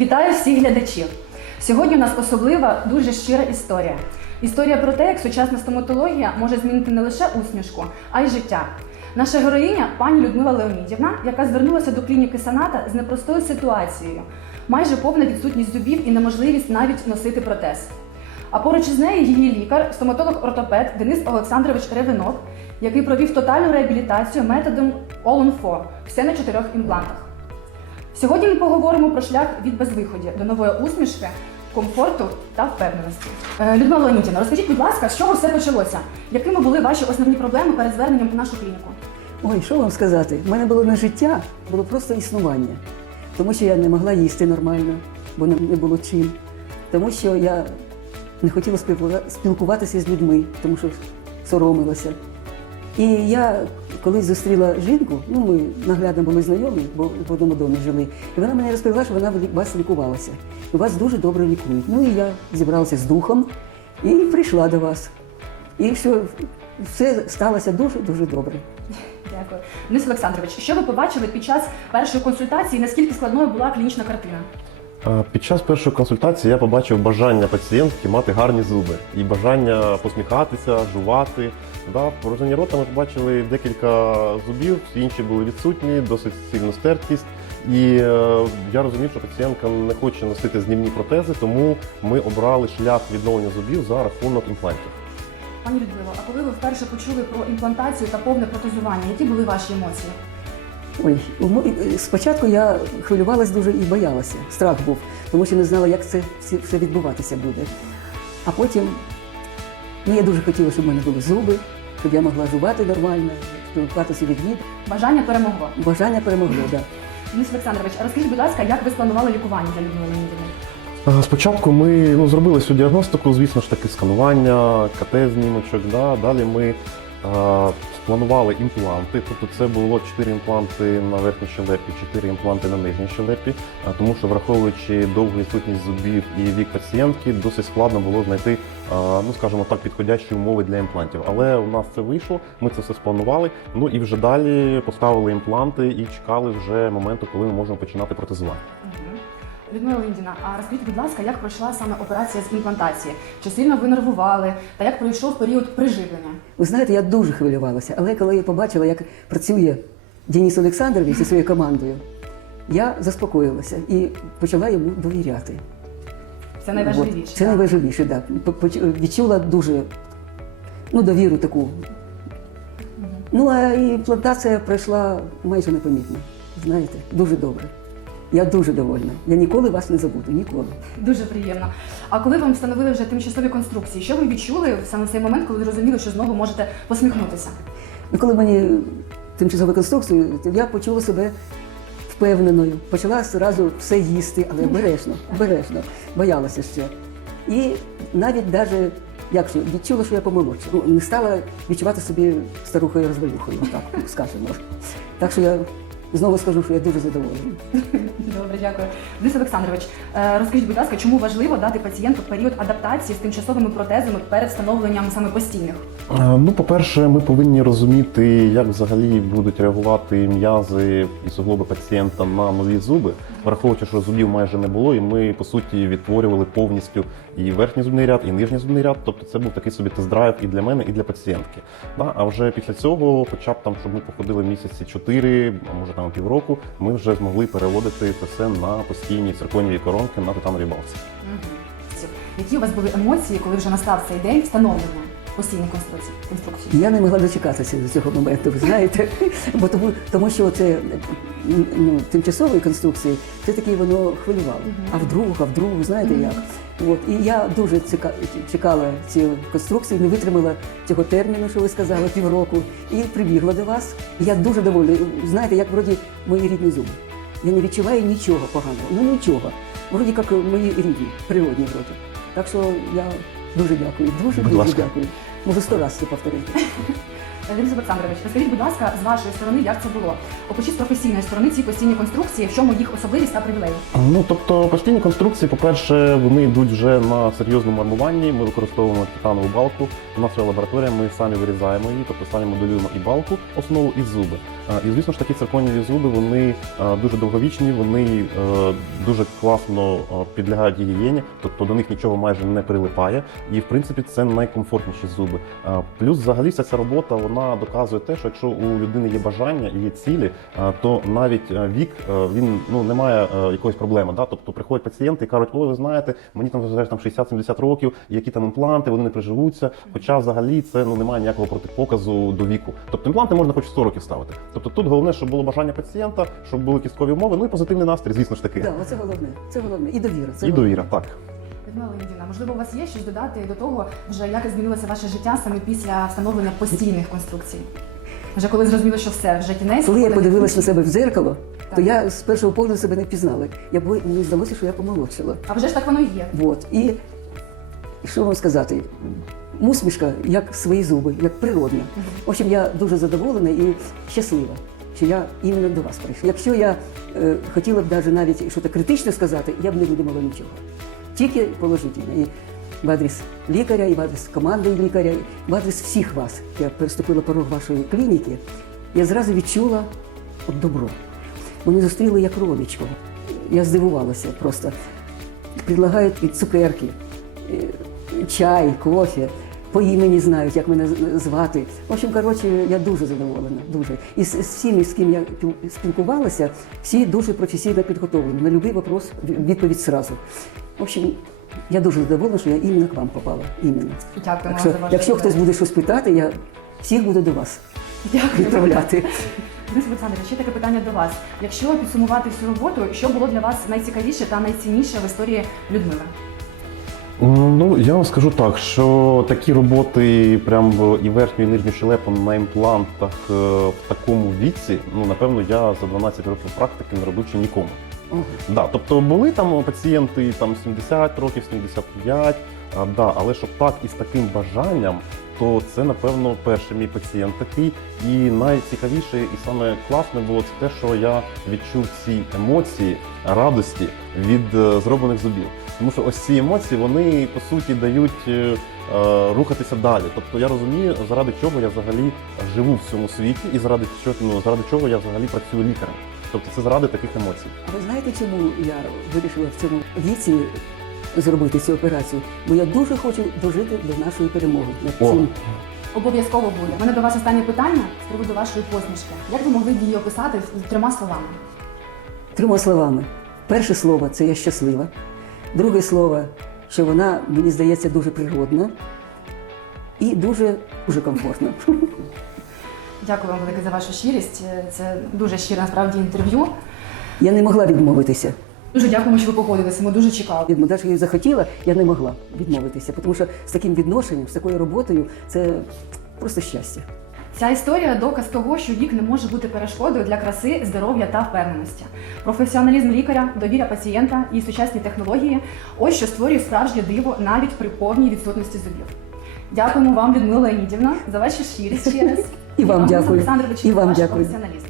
Вітаю всіх глядачів! Сьогодні у нас особлива, дуже щира історія. Історія про те, як сучасна стоматологія може змінити не лише усмішку, а й життя. Наша героїня пані Людмила Леонідівна, яка звернулася до клініки Саната з непростою ситуацією, майже повна відсутність зубів і неможливість навіть носити протез. А поруч із нею її лікар, стоматолог-ортопед Денис Олександрович Ревинок, який провів тотальну реабілітацію методом All on 4, все на чотирьох імплантах. Сьогодні ми поговоримо про шлях від безвиході до нової усмішки, комфорту та впевненості. Е, Людмила Леонідівна, розкажіть, будь ласка, з чого все почалося? Якими були ваші основні проблеми перед зверненням в нашу клініку? Ой, що вам сказати? У мене було не життя, було просто існування. Тому що я не могла їсти нормально, бо не було чим. Тому що я не хотіла спілкува- спілкуватися з людьми, тому що соромилася. І я колись зустріла жінку, ну ми наглядно були знайомі, бо в одному домі жили. І вона мені розповіла, що вона вас лікувалася. І вас дуже добре лікують. Ну і я зібралася з духом і прийшла до вас. І що все сталося дуже-дуже добре. Дякую. Денис Олександрович, що ви побачили під час першої консультації? Наскільки складною була клінічна картина? Під час першої консультації я побачив бажання пацієнтки мати гарні зуби і бажання посміхатися, жувати. Да, в рота ми побачили декілька зубів, всі інші були відсутні, досить сильну стертість. І е, я розумів, що пацієнтка не хоче носити знімні протези, тому ми обрали шлях відновлення зубів за рахунок імплантів. Пані Людмило, а коли ви вперше почули про імплантацію та повне протезування, які були ваші емоції? Ой, у мо- е, спочатку я хвилювалась дуже і боялася. Страх був, тому що не знала, як це все відбуватися буде. А потім ну, я дуже хотіла, щоб в мене були зуби, щоб я могла жувати нормально, спілкуватися від від. Бажання перемогло. Бажання перемогло, так. Да. Денис Олександрович, розкажіть, будь ласка, як ви спланували лікування для Людмили Леонідівни? Е, Спочатку ми ну, зробили всю діагностику, звісно ж таки, сканування, КТ-знімочок. Да? Далі ми спланували імпланти. Тобто це було 4 імпланти на верхній щелепі, 4 імпланти на нижній щелепі, тому що враховуючи довгу відсутність зубів і вік пацієнтки, досить складно було знайти, ну скажімо так, підходящі умови для імплантів. Але у нас це вийшло, ми це все спланували. Ну і вже далі поставили імпланти і чекали вже моменту, коли ми можемо починати протезування. Людмила Леонідівна, а розкажіть, будь ласка, як пройшла саме операція з імплантації? Чи сильно ви нервували? Та як пройшов період приживлення? Ви знаєте, я дуже хвилювалася, але коли я побачила, як працює Денис Олександрович зі своєю командою, я заспокоїлася і почала йому довіряти. Це найважливіше. От, Це найважливіше, так. Відчула дуже ну, довіру таку. Ну, а імплантація пройшла майже непомітно. Знаєте, дуже добре. Я дуже довольна. Я ніколи вас не забуду, ніколи. Дуже приємно. А коли вам встановили вже тимчасові конструкції, що ви відчули в саме цей момент, коли зрозуміли, що знову можете посміхнутися? Ну, коли мені тимчасову конструкцію, то я почула себе впевненою. Почала одразу все їсти, але обережно, обережно, боялася ще. І навіть даже, як що, відчула, що я помолодша. Ну, не стала відчувати собі старухою розвалюхою, так скажемо. Так що я знову скажу, що я дуже задоволена. Добре, дякую. Денис Олександрович, е, розкажіть, будь ласка, чому важливо дати пацієнту період адаптації з тимчасовими протезами перед встановленням саме постійних? Е, Ну, по-перше, ми повинні розуміти, як взагалі будуть реагувати м'язи і суглоби пацієнта на нові зуби, враховуючи, що зубів майже не було, і ми по суті відтворювали повністю і верхній зубний ряд, і нижній зубний ряд. Тобто це був такий собі тест-драйв і для мене, і для пацієнтки. А вже після цього, хоча б там, щоб ми походили місяці чотири, а може там півроку, ми вже змогли переводити це все на постійні цирконієві коронки на титановій балці. Які у вас були емоції, коли вже настав цей день встановлення постійних конструкцій? конструкцій? Я не могла дочекатися до цього моменту, ви знаєте, бо тому, тому що це ну, тимчасові конструкції, це таке воно хвилювало. А вдруг, а вдруг, знаєте як? От. І я дуже чекала ці конструкції, не витримала цього терміну, що ви сказали, півроку, і прибігла до вас. Я дуже довольна. Знаєте, як вроді мої рідні зуби. Я не відчуваю нічого поганого, ну нічого. Вроді як мої рідні, природні вроді. Так що я дуже дякую, дуже Будь дуже ласка. дякую. Можу сто разів це повторити. Денис Олександрович, розкажіть, будь ласка, з вашої сторони, як це було? Опишіть з професійної сторони ці постійні конструкції, в чому їх особливість та привілеї? Ну тобто постійні конструкції, по-перше, вони йдуть вже на серйозному армуванні. Ми використовуємо титанову балку. У нас є лабораторія, ми самі вирізаємо її, тобто самі моделюємо і балку, основу і зуби. І звісно ж такі цирконієві зуби вони дуже довговічні, вони е, дуже класно підлягають гігієні, тобто до них нічого майже не прилипає. І в принципі це найкомфортніші зуби. Плюс, взагалі, вся ця робота вона доказує те, що якщо у людини є бажання і є цілі, то навіть е, вік е, він ну не має е, якоїсь проблеми. Да? Тобто приходять пацієнти і кажуть, ой, ви знаєте, мені там вже там 60-70 років, які там імпланти, вони не приживуться. Хоча взагалі це ну немає ніякого протипоказу до віку. Тобто імпланти можна хоч 100 років ставити. Тобто тут головне, щоб було бажання пацієнта, щоб були кісткові умови, ну і позитивний настрій, звісно ж таки. Да, оце головне. Це головне. І довіра. Це І головне. довіра, так. Людмила Леонідівна, можливо, у вас є щось додати до того, вже як змінилося ваше життя саме після встановлення постійних конструкцій? Вже коли зрозуміло, що все, вже кінець. Коли я виходить подивилась на себе в дзеркало, то Так. я з першого погляду себе не впізнала. Я бо- мені здалося, що я помолодшила. А вже ж так воно є. Вот. І що вам сказати? Усмішка як свої зуби, як природна. В общем, я дуже задоволена і щаслива, що я іменно до вас прийшла. Якщо я е, хотіла б даже навіть щось критичне сказати, я б не видумала нічого. Тільки положительне. І в адрес лікаря, і в адрес команди лікаря, і в адрес всіх вас. Я переступила порог вашої клініки, я зразу відчула от добро. Вони зустріли як родичку. Я здивувалася просто. Предлагають і цукерки, і чай, кофе. По імені знають, як мене звати. В общем, коротше, я дуже задоволена. Дуже. І з, всіми, з ким я спілкувалася, всі дуже професійно підготовлені. На будь-який вопрос відповідь зразу. В общем, я дуже задоволена, що я іменно к вам попала. Іменно. Дякуємо Так що, за ваше якщо хтось буде щось питати, я всіх буду до вас Дякую. відправляти. Денис Олександрович, ще таке питання до вас. Якщо підсумувати всю роботу, що було для вас найцікавіше та найцінніше в історії Людмили? Ну, я вам скажу так, що такі роботи, прям і верхню, і нижню щелепу на імплантах е, в такому віці, ну напевно, я за 12 років практики не робив ще нікому. Ого. Да, тобто були там пацієнти там 70 років, 75, а, да, але щоб так і з таким бажанням, то це напевно перший мій пацієнт такий. І найцікавіше і саме класне було це те, що я відчув ці емоції радості від е, зроблених зубів. Тому що ось ці емоції вони по суті дають е, е, рухатися далі. Тобто я розумію, заради чого я взагалі живу в цьому світі, і заради чого, ну, заради чого я взагалі працюю лікарем. Тобто це заради таких емоцій. А ви знаєте, чому я вирішила в цьому віці зробити цю операцію? Бо я дуже хочу дожити до нашої перемоги над цим. Обов'язково буде. У мене до вас останнє питання з приводу вашої посмішки. Як ви могли б її описати трьома словами? Трьома словами. Перше слово це я щаслива. Друге слово, що вона, мені здається, дуже природна і дуже, дуже комфортна. Дякую вам велике за вашу щирість. Це дуже щире насправді інтерв'ю. Я не могла відмовитися. Дуже дякуємо, що ви погодилися. Ми дуже чекали. Від навіть я захотіла, я не могла відмовитися, тому що з таким відношенням, з такою роботою це просто щастя. Ця історія доказ того, що вік не може бути перешкодою для краси, здоров'я та впевненості. Професіоналізм лікаря, довіра пацієнта і сучасні технології ось що створює справжнє диво навіть при повній відсутності зубів. Дякуємо вам, Людмила Леонідівна, за ваші щирість. І вам дякую. Олександрович, І за ваш дякую. професіоналізм.